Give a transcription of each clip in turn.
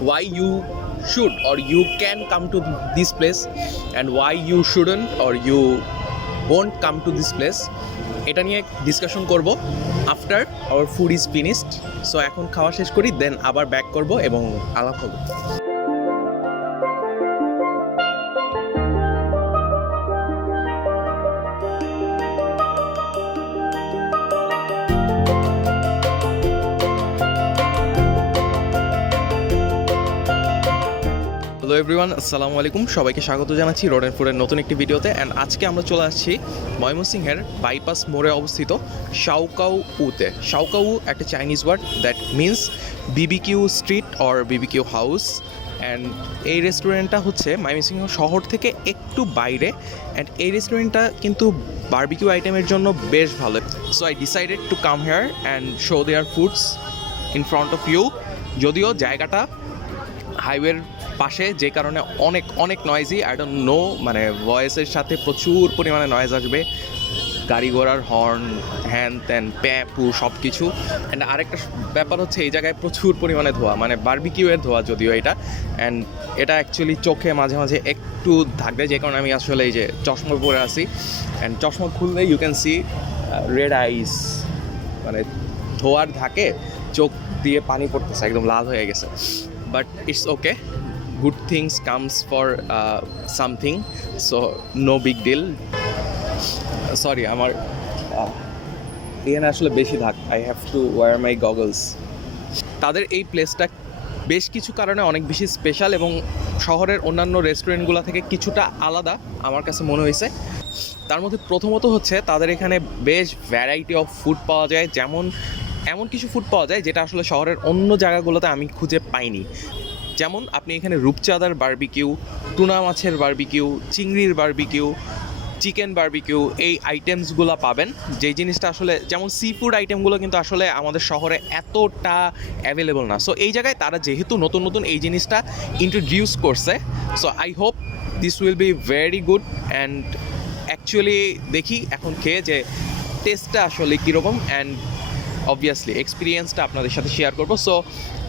why you should or you can come to this place and why you shouldn't or you won't come to this place, এটা নিয়ে discussion করব after our food is finished. So এখন খাওয়া শেষ করি, দেন আবার back করব এবং আলাপ হবে। হ্যালো এভরিওয়ান, আসসালামু আলাইকুম। সবাইকে স্বাগত জানাচ্ছি রোড অ্যান্ড ফুডের নতুন একটি ভিডিওতে। অ্যান্ড আজকে আমরা চলে আসছি ময়মনসিংহের বাইপাস মোড়ে অবস্থিত শাওকাও উতে। শাওকাও একটা Chinese word that means BBQ street or BBQ house. And এই রেস্টুরেন্টটা হচ্ছে ময়মনসিংহ শহর থেকে একটু বাইরে। অ্যান্ড এই রেস্টুরেন্টটা কিন্তু বারবিকিউ আইটেমের জন্য বেশ ভালো। So I decided to come here and show their foods in front of you. যদিও জায়গাটা হাইওয়ের পাশে, যে কারণে অনেক অনেক নয়েজি। আই ডোন্ট নো, মানে ভয়েসের সাথে প্রচুর পরিমাণে নয়েজ আসবে, গাড়ি ঘোড়ার হর্ন, হ্যান ত্যান প্যাপু সব কিছু। অ্যান্ড আরেকটা ব্যাপার হচ্ছে এই জায়গায় প্রচুর পরিমাণে ধোয়া, মানে বারবিকিউয়ের ধোয়া যদিও এটা। অ্যান্ড এটা অ্যাকচুয়ালি চোখে মাঝে মাঝে একটু থাকবে, যে কারণে আমি আসলে এই যে চশমা পরে আসি। অ্যান্ড চশমা খুললে ইউ ক্যান সি রেড আইস, মানে ধোয়ার ধাকে চোখ দিয়ে পানি পড়তেছে, একদম লাল হয়ে গেছে। But it's okay, good things comes for something, so no big deal. Sorry, আমার এখানে আসলে বেশি ধাক, I have to wear my goggles. তাদের এই প্লেসটা বেশ কিছু কারণে অনেক বেশি স্পেশাল এবং শহরের অন্যান্য রেস্টুরেন্টগুলো থেকে কিছুটা আলাদা আমার কাছে মনে হয়েছে। তার মধ্যে প্রথমত হচ্ছে তাদের এখানে বেশ ভ্যারাইটি অফ ফুড পাওয়া যায়, এমন কিছু ফুড পাওয়া যায় যেটা আসলে শহরের অন্য জায়গাগুলোতে আমি খুঁজে পাইনি। যেমন আপনি এখানে রূপচাঁদার বারবিকিউ, টুনা মাছের বারবিকিউ, চিংড়ির বারবিকিউ, চিকেন বারবিকিউ, এই আইটেমসগুলো পাবেন। যেই জিনিসটা আসলে, যেমন সি ফুড আইটেমগুলো কিন্তু আসলে আমাদের শহরে এতটা অ্যাভেলেবল না। সো এই জায়গায় তারা যেহেতু নতুন নতুন এই জিনিসটা ইন্ট্রোডিউস করছে, so I hope this will be very good. And actually দেখি এখন খেয়ে যে টেস্টটা আসলে কীরকম, অ্যান্ড অবভিয়াসলি এক্সপিরিয়েন্সটা আপনাদের সাথে শেয়ার করবো। সো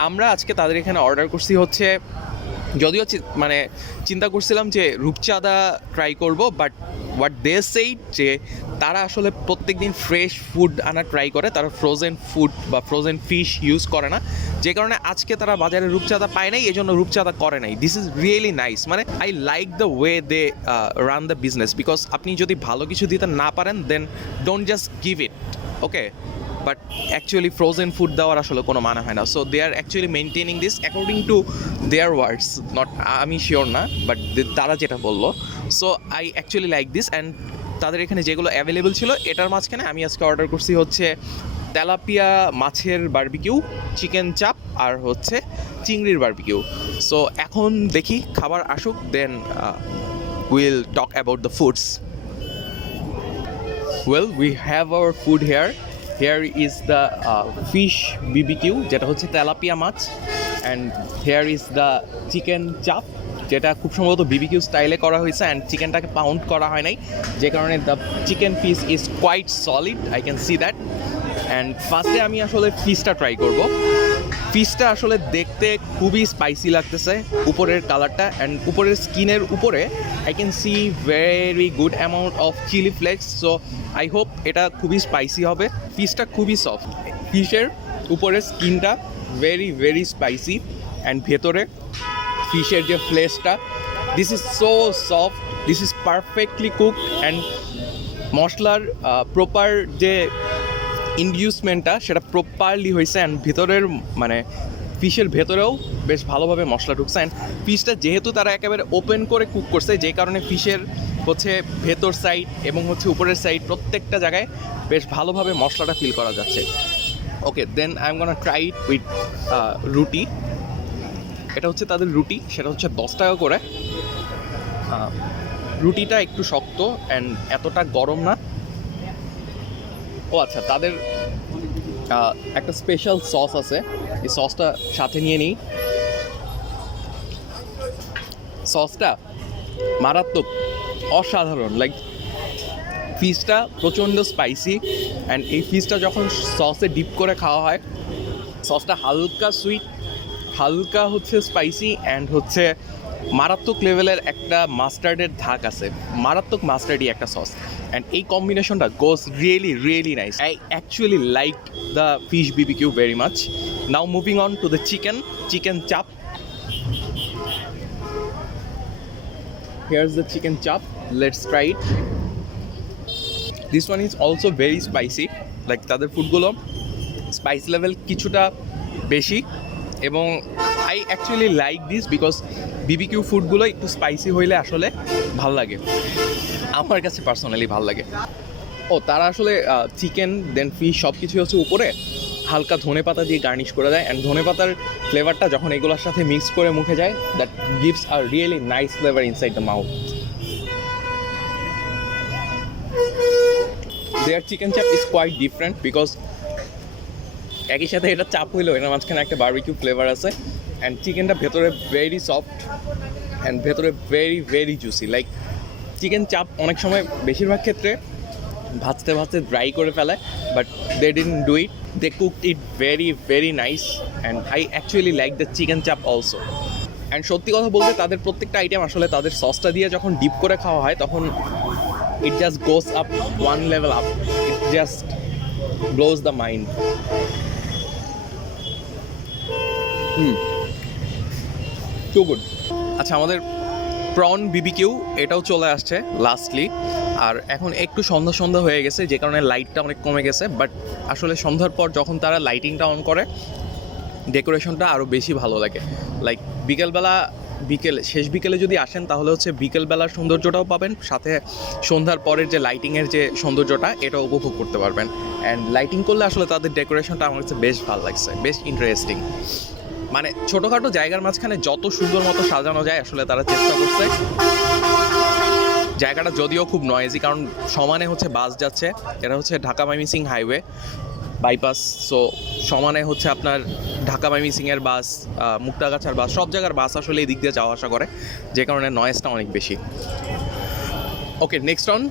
আমরা আজকে তাদের এখানে অর্ডার করছি হচ্ছে, যদিও মানে চিন্তা করছিলাম যে রূপচাঁদা ট্রাই করব, বাট হোয়াট দে সেইড যে তারা আসলে প্রত্যেক দিন ফ্রেশ ফুড আনা ট্রাই করে, তারা ফ্রোজেন ফুড বা ফ্রোজেন ফিশ ইউজ করে না, যে কারণে আজকে তারা বাজারে রূপচাঁদা পায় নাই, এই জন্য রূপচাঁদা করে নাই। দিস ইজ রিয়েলি নাইস, মানে I like the way they run the business, because আপনি যদি ভালো কিছু দিতে না পারেন then don't just give it, okay. But actually frozen food দেওয়ার আসলে কোনো মানে হয় না। So they are actually maintaining this according to their words, not আমি শিওর না, বাট তারা যেটা বললো। So I actually like this. And তাদের এখানে যেগুলো অ্যাভেলেবেল ছিল এটার মাঝখানে আমি আজকে অর্ডার করছি হচ্ছে তেলাপিয়া মাছের বারবিকিউ, চিকেন চাপ, আর হচ্ছে চিংড়ির বারবিকিউ। সো এখন দেখি খাবার আসুক, then will talk about the foods. Well, we have our food here. Here is the fish BBQ, যেটা হচ্ছে তেলাপিয়া মাছ, and here is the chicken chop, যেটা খুব সম্ভবত বিবিকিউ স্টাইলে করা হয়েছে, অ্যান্ড চিকেনটাকে পাউন্ড করা হয় নাই, যে কারণে the chicken piece is quite solid, I can see that. And ফার্স্টে আমি আসলে ফিশটা ট্রাই করব। ফিশটা আসলে দেখতে খুবই স্পাইসি লাগতেছে, উপরের কালারটা, অ্যান্ড উপরের স্কিনের উপরে I can see very good amount of chili flakes. So I hope এটা খুবই স্পাইসি হবে। ফিশটা খুবই সফট, ফিশের উপরের স্কিনটা ভেরি ভেরি স্পাইসি, অ্যান্ড ভেতরে ফিশের যে ফ্লেশটা, this is so soft, this is perfectly cooked, and মশলার প্রপার যে ইনডিউসমেন্টটা সেটা প্রপারলি হয়েছে, অ্যান্ড ভিতরের মানে ফিশের ভেতরেও বেশ ভালোভাবে মশলা ঢুকছে। অ্যান্ড ফিশটা যেহেতু তারা একেবারে ওপেন করে কুক করছে, যে কারণে ফিশের হচ্ছে ভেতর সাইড এবং হচ্ছে উপরের সাইড প্রত্যেকটা জায়গায় বেশ ভালোভাবে মশলাটা ফিল করা যাচ্ছে। Okay, then I am gonna try it with roti. এটা হচ্ছে তাদের রুটি, সেটা হচ্ছে 10 টাকা করে। রুটিটা একটু শক্ত অ্যান্ড এতটা গরম না। ও আচ্ছা, তাদের একটা স্পেশাল সস আছে, এই সসটা সাথে নিয়ে নিই। সসটা মারাত্মক, অসাধারণ, লাইক ফিশটা প্রচণ্ড স্পাইসি, অ্যান্ড এই ফিশটা যখন সসে ডিপ করে খাওয়া হয়, সসটা হালকা সুইট, হালকা হচ্ছে স্পাইসি অ্যান্ড হচ্ছে মারাত্মক লেভেলের একটা মাস্টার্ডের ধাক আছে, মারাত্মক মাস্টার্ডই একটা সস, অ্যান্ড এই কম্বিনেশনটা goes really really nice. I actually like the fish BBQ very much. Now moving on to the chicken chaap. Here's the chicken chop. Let's try it. This one is also very spicy. Like তাদের ফুডগুলো spice level কিছুটা বেশি, এবং I actually like this because BBQ ফুডগুলো একটু spicy হইলে আসলে ভাল লাগে, আমার কাছে পার্সোনালি ভাল লাগে। ও তারা আসলে চিকেন দেন ফিশ সব কিছুই হচ্ছে উপরে হালকা ধনে পাতা দিয়ে গার্নিশ করে দেয়, অ্যান্ড ধনে পাতার ফ্লেভারটা যখন এগুলোর সাথে মিক্স করে মুখে যায়, that gives a really nice flavour inside the mouth. Their chicken chaap is quite different because একই সাথে এটা চাপ হইলেও এটার মাঝখানে একটা বারবিকিউ ফ্লেভার আছে, অ্যান্ড চিকেনটা ভেতরে ভেরি সফট অ্যান্ড ভেতরে very very juicy. Like chicken চাপ অনেক সময় বেশিরভাগ ক্ষেত্রে ভাজতে ভাজতে ড্রাই করে ফেলে, but they didn't do it, they cooked it very very nice, and I actually like the chicken chaap also. And সত্যি কথা বলতে তাদের প্রত্যেকটা আইটেম আসলে তাদের সসটা দিয়ে যখন ডিপ করে খাওয়া হয় তখন it just goes up one level up, it just blows the mind. Too good. আচ্ছা, আমাদের প্রন বিবিকিউ এটাও চলে আসছে লাস্টলি, আর এখন একটু সন্ধ্যা সন্ধ্যা হয়ে গেছে যে কারণে লাইটটা অনেক কমে গেছে, বাট আসলে সন্ধ্যার পর যখন তারা লাইটিংটা অন করে ডেকোরেশনটা আরও বেশি ভালো লাগে। লাইক শেষ বিকেলে যদি আসেন তাহলে হচ্ছে বিকেলবেলার সৌন্দর্যটাও পাবেন, সাথে সন্ধ্যার পরের যে লাইটিংয়ের যে সৌন্দর্যটা এটাও উপভোগ করতে পারবেন। অ্যান্ড লাইটিং করলে আসলে তাদের ডেকোরেশনটা আমার কাছে বেশ ভালো লাগছে, বেশ ইন্টারেস্টিং। মানে ছোটোখাটো জায়গার মাঝখানে যত সুন্দর মতো সাজানো যায় আসলে তারা চেষ্টা করছে। জায়গাটা যদিও খুব নয়েজি, কারণ সমানে হচ্ছে বাস যাচ্ছে, এটা হচ্ছে Dhaka Mymensingh highway bypass, so সমানে হচ্ছে আপনার ঢাকা ময়মনসিংহের বাস, মুক্তাগাছার বাস, সব জায়গার বাস আসলে এই দিক দিয়ে যাওয়া আসা করে, যে কারণে নয়েজটা অনেক বেশি। ওকে, নেক্সট অন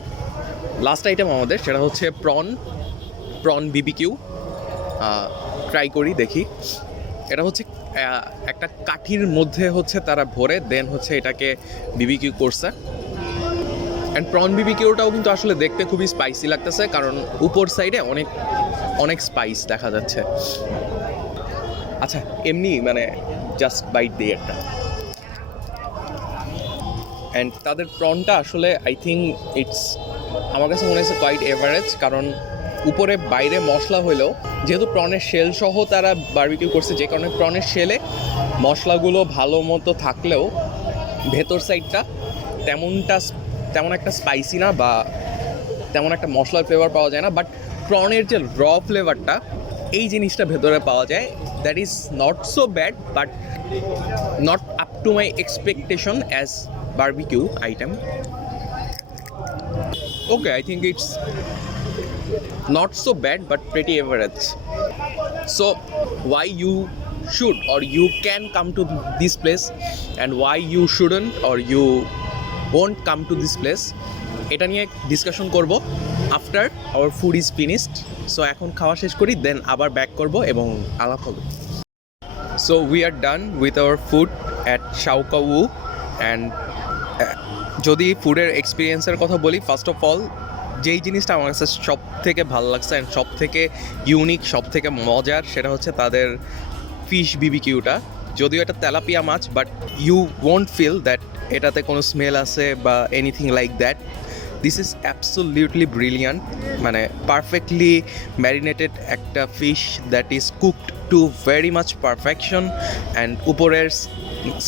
লাস্ট আইটেম আমাদের, সেটা হচ্ছে প্রন বিবিকিউ। ট্রাই করি, দেখি। এটা হচ্ছে একটা কাঠির মধ্যে হচ্ছে তারা ভরে দেন হচ্ছে এটাকে বিবিকিউ করছে। অ্যান্ড প্রন বিবিকিউটাও কিন্তু আসলে দেখতে খুবই স্পাইসি লাগতেছে, কারণ উপর সাইডে অনেক স্পাইস দেখা যাচ্ছে। আচ্ছা, এমনি মানে জাস্ট বাইট দিই একটা। অ্যান্ড তাদের প্রনটা আসলে আই থিঙ্ক আমার কাছে মনে হচ্ছে কোয়াইট এভারেজ, কারণ উপরে বাইরে মশলা হলেও যেহেতু প্রনের শেল সহ তারা বারবিকিউ করছে, যে কারণে প্রনের শেলে মশলাগুলো ভালো মতো থাকলেও ভেতর সাইডটা তেমন একটা স্পাইসি না, বা তেমন একটা মশলার ফ্লেভার পাওয়া যায় না, বাট প্রনের যে র ফ্লেভারটা এই জিনিসটা ভেতরে পাওয়া যায়, that is not so bad, but not up to my expectation as barbecue item. Okay, I think it's not so bad but pretty average. So why you should or you can come to this place, and why you shouldn't or you won't come to this place, এটা নিয়ে discussion করব after our food is finished. So এখন খাওয়া শেষ করি, দেন আবার back করব এবং আলাপ হবে। So we are done with our food at Shaokao. And যদি ফুডের এক্সপিরিয়েন্সের কথা বলি, ফার্স্ট অফ অল যেই জিনিসটা আমার কাছে সব থেকে ভালো লাগছে অ্যান্ড সব থেকে ইউনিক, সব থেকে মজার, সেটা হচ্ছে তাদের ফিশ বিবিকিউটা। যদিও এটা তেলাপিয়া মাছ, but you won't feel that এটাতে কোনো স্মেল আছে বা anything like that. This is absolutely brilliant, মানে পারফেক্টলি ম্যারিনেটেড একটা fish that is cooked to very much perfection, and উপরের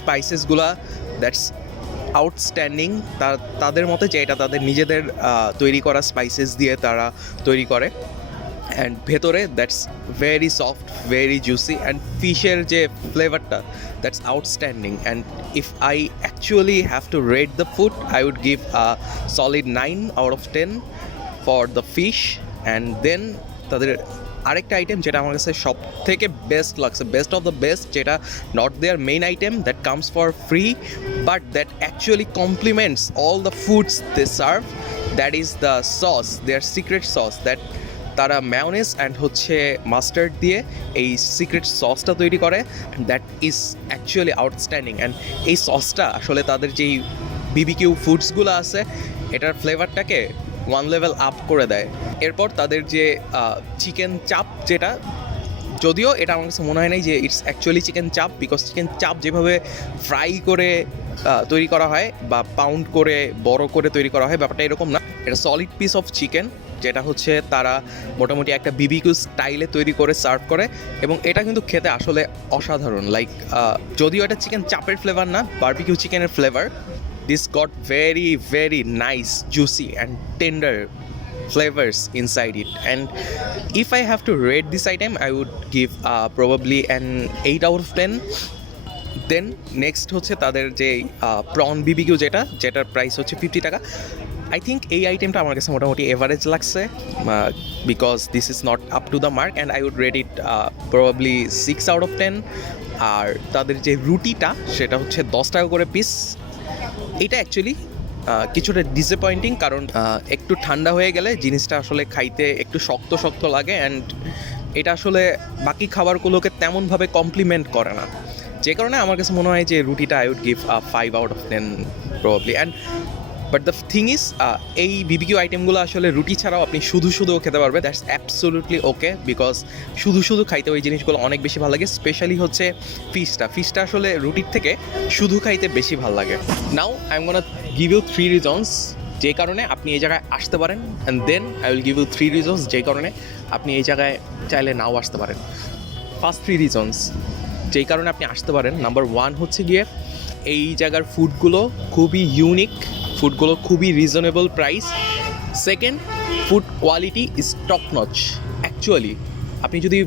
স্পাইসেসগুলা দ্যাটস আউটস্ট্যান্ডিং। তাদের মতে যে এটা তাদের নিজেদের তৈরি করা স্পাইসেস দিয়ে তারা তৈরি করে, অ্যান্ড ভেতরে that's very soft, very juicy, and ফিশের যে ফ্লেভারটা that's outstanding. And if I actually have to rate the food, I would give a solid 9 out of 10 for the fish. And then তাদের আরেকটা আইটেম যেটা আমার কাছে সব থেকে বেস্ট লাগছে, বেস্ট অফ দ্য বেস্ট, যেটা not their main item that comes for free, but that actually compliments all the foods they serve, that is the sauce, their secret sauce that তারা mayonnaise and হচ্ছে mustard দিয়ে এই secret সসটা তৈরি করে, that is actually outstanding. And এই সসটা আসলে তাদের যেই বিবিকিউ ফুডসগুলো আছে এটার ফ্লেভারটাকে ওয়ান লেভেল আপ করে দেয়। এরপর তাদের যে চিকেন চাপ, যেটা যদিও এটা আমার কাছে মনে হয় নাই যে ইটস অ্যাকচুয়ালি চিকেন চাপ, বিকজ চিকেন চাপ যেভাবে ফ্রাই করে তৈরি করা হয় বা পাউন্ড করে বড় করে তৈরি করা হয়, ব্যাপারটা এরকম না। এটা সলিড পিস অফ চিকেন, যেটা হচ্ছে তারা মোটামুটি একটা বিবিকিউ স্টাইলে তৈরি করে সার্ভ করে, এবং এটা কিন্তু খেতে আসলে অসাধারণ। লাইক যদিও এটা চিকেন চাপের ফ্লেভার না, বারবিকিউ চিকেনের flavour, this got very nice, juicy and tender flavors inside it. And if I have to rate this item, I would give probably an 8 out of 10. Then next হচ্ছে তাদের যে prawn BBQ, যেটার price হচ্ছে 50 টাকা। I think এই আইটেমটা আমার কাছে মোটামুটি এভারেজ লাগছে, because this is not up to the mark, and I would rate it probably 6 out of 10। আর তাদের যে রুটিটা সেটা হচ্ছে 10 টাকা করে পিস। এটা অ্যাকচুয়ালি কিছুটা ডিসঅ্যাপয়েন্টিং, কারণ একটু ঠান্ডা হয়ে গেলে জিনিসটা আসলে খাইতে একটু শক্ত শক্ত লাগে, অ্যান্ড এটা আসলে বাকি খাবারগুলোকে তেমনভাবে কমপ্লিমেন্ট করে না, যে কারণে আমার কাছে মনে হয় যে রুটিটা I would give 5 out of 10 probably. And but the thing is, এই বিবিকিউ আইটেমগুলো আসলে রুটি ছাড়াও আপনি শুধুও খেতে পারবে, দ্যাটস অ্যাবসোলুটলি ওকে, বিকজ শুধু খাইতে ওই জিনিসগুলো অনেক বেশি ভালো লাগে। স্পেশালি হচ্ছে ফিশটা আসলে রুটির থেকে শুধু খাইতে বেশি ভালো লাগে। Now I am gonna give you 3 reasons যে কারণে আপনি এই জায়গায় আসতে পারেন, and then I will give you 3 reasons যে কারণে আপনি এই জায়গায় চাইলে নাও আসতে পারেন। ফার্স্ট 3 রিজনস যেই কারণে আপনি আসতে পারেন, নাম্বার 1 হচ্ছে গিয়ে এই জায়গার ফুডগুলো খুবই ইউনিক, ফুডগুলো খুবই reasonable price. Second, food quality is top notch. Actually আপনি যদি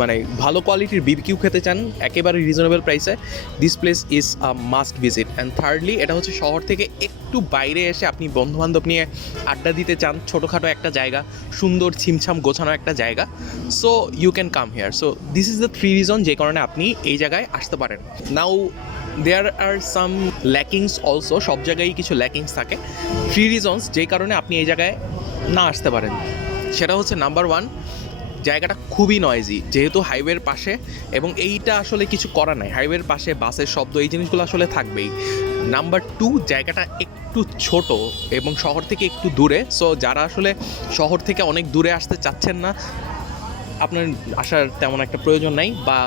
মানে ভালো কোয়ালিটির বিবিকিউ খেতে চান একেবারে রিজনেবল প্রাইসে, this place is a must visit. And thirdly, এটা হচ্ছে শহর থেকে একটু বাইরে এসে আপনি বন্ধুবান্ধব নিয়ে আড্ডা দিতে চান, ছোটোখাটো একটা জায়গা, সুন্দর ছিমছাম গোছানো একটা জায়গা, so you can come here. So this is the 3 reason যে কারণে আপনি এই জায়গায় আসতে পারেন। নাও দেয়ার আর সাম ল্যাকিংস অলসো, সব জায়গায় কিছু ল্যাকিংস থাকে। 3 রিজনস যেই কারণে আপনি এই জায়গায় না আসতে পারেন, সেটা হচ্ছে নাম্বার 1, জায়গাটা খুবই নয়েজি, যেহেতু হাইওয়ের পাশে, এবং এইটা আসলে কিছু করা নাই, হাইওয়ের পাশে বাসের শব্দ এই জিনিসগুলো আসলে থাকবেই। নাম্বার 2, জায়গাটা একটু ছোট এবং শহর থেকে একটু দূরে, সো যারা আসলে শহর থেকে অনেক দূরে আসতে চাচ্ছেন না, আপনার আসার তেমন একটা প্রয়োজন নাই, বা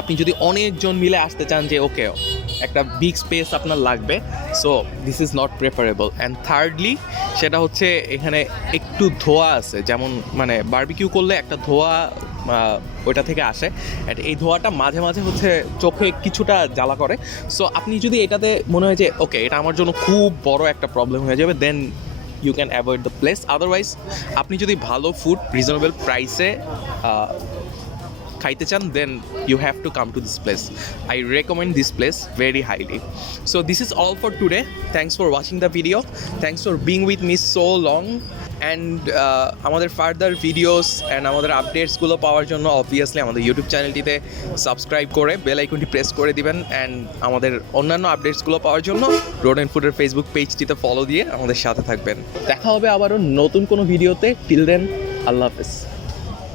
আপনি যদি অনেকজন মিলে আসতে চান যে ওকে একটা বিগ স্পেস আপনার লাগবে, so this is not preferable. And thirdly, সেটা হচ্ছে এখানে একটু ধোঁয়া আছে, যেমন মানে বারবিকিউ করলে একটা ধোঁয়া ওইটা থেকে আসে, এই ধোঁয়াটা মাঝে মাঝে হচ্ছে চোখে কিছুটা জ্বালা করে। সো আপনি যদি এটাতে মনে হয় যে ওকে এটা আমার জন্য খুব বড় একটা প্রবলেম হয়ে যাবে, দেন you can avoid the place. Otherwise, আপনি যদি ভালো ফুড রিজনেবল প্রাইসে খাইতে চান, then you have to come to this place. I recommend this place very highly. So this is all for today. Thanks for watching the video. Thanks for being with me so long. And আমাদের further videos and আমাদের আপডেটসগুলো পাওয়ার জন্য obviously আমাদের YouTube চ্যানেলটিতে subscribe করে bell আইকনটি press করে দিবেন, and আমাদের অন্যান্য আপডেটসগুলো পাওয়ার জন্য রোড অ্যান্ড ফুডের ফেসবুক পেজটিতে ফলো দিয়ে আমাদের সাথে থাকবেন। দেখা হবে আবারও নতুন কোনো ভিডিওতে। টিল দেন, আল্লাহ হাফেজ।